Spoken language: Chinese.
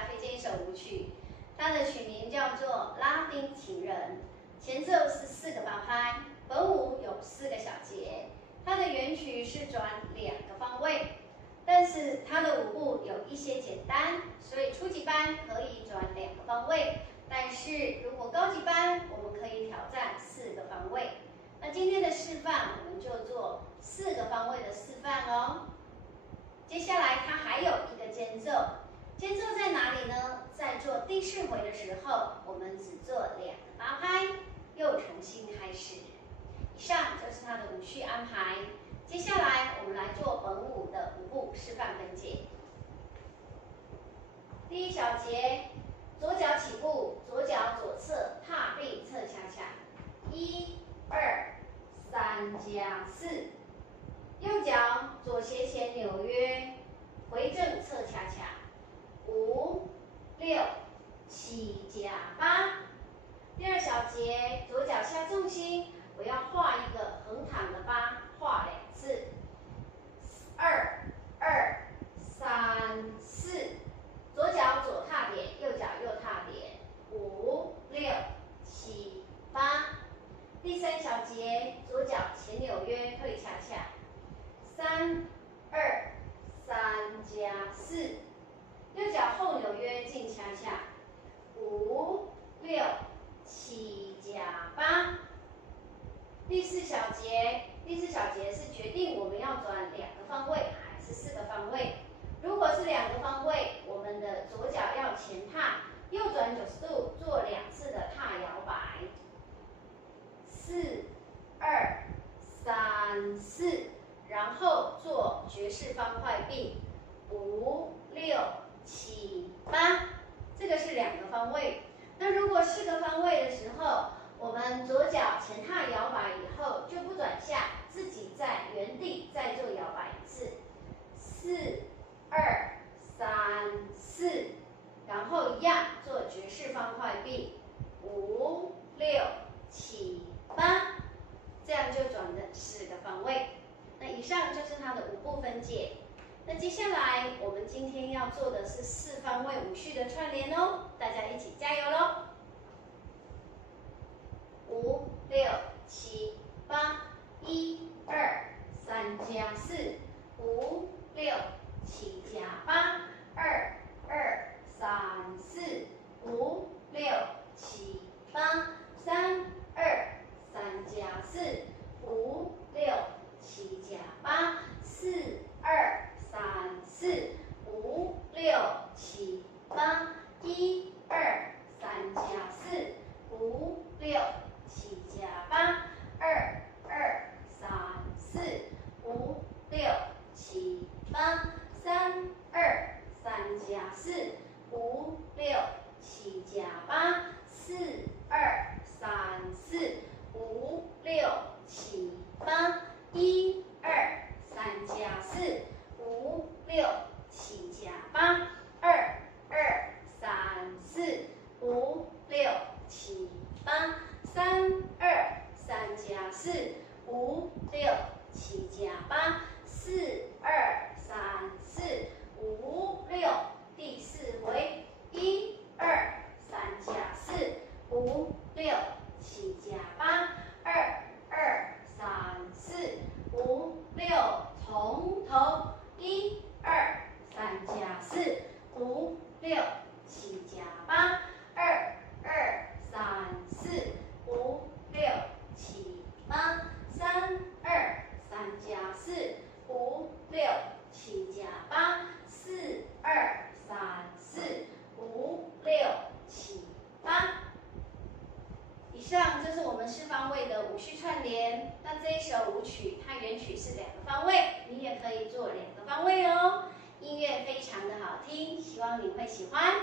家推荐一首舞曲，它的曲名叫做《拉丁情人》，前奏是4个八拍，本舞有4个小节。它的原曲是转2个方位，但是它的舞步有一些简单，所以初级班可以转2个方位。但是如果高级班，我们可以挑战4个方位。那今天的示范，我们就做4个方位的示范哦。接下来它还有一个间奏，间奏在哪里呢？在做第4回的时候，我们只做2个八拍，又重新开始。以上就是它的舞序安排。接下来我们来做本舞的舞步示范分解。第1小节，左脚起步，左脚左侧踏并侧恰恰，1、2、3加4。右脚左斜前纽约，回正侧恰恰，5、6、7加8。第2小节，左脚下重心，我要画一个横躺的8，画2次，2、2、3、4。左脚左踏点，右脚右踏点，5、6、7、8。第3小节，左脚前纽约退恰恰，3、2、3加4。右脚后纽约进恰恰，5、6、7加8。第4小节是决定我们要转2个方位还是4个方位。如果是2个方位，我们的左脚要前踏，右转90度，做2次的踏摇摆。4、2、3、4，然后做爵士方块并，5、6、7、8。这个是2个方位。那如果4个方位的时候，我们左脚前踏摇摆以后就不转下，自己在原地再做摇摆1次，4、2、3、4，然后一样做爵士方块并，5、6、7、8，这样就转了4个方位。那以上就是它的舞步分解。那接下来我们今天要做的是4方位舞序的串联哦，大家一起加油喽！5、6、7、8，1、2、3加4，5、6、7加8，2、2、3、4、5、6、7、8，3、2、3加4，5、6、7加8，4、2、3、4、5、6、7、8，1、2、3加4，5、6、7加8，2、2、3、4、5、6、7、8，3、2、3加4，5、6、7加8，4、2、3、4、5、6、7、8，1、2、3加4，5、6、7加8，2、2、3、4、5、6、7、8，3、2、3加4，5、6、7加8，4、2、3、4、5、6。第4回，1、2、3加4，5、6、7加8，2、2、3、4、5、6，从头，1、2、3加4，5、6、7加8，2、2、3、4、5、6、7、8，3、2、3加4，5、6、7加8，4、2、3、4、5、6、7、8。以上就是我们4方位的舞序串联。那这一首舞曲，它原曲是2个方位，你也可以做2个方位哦。音乐非常的好听，希望你会喜欢。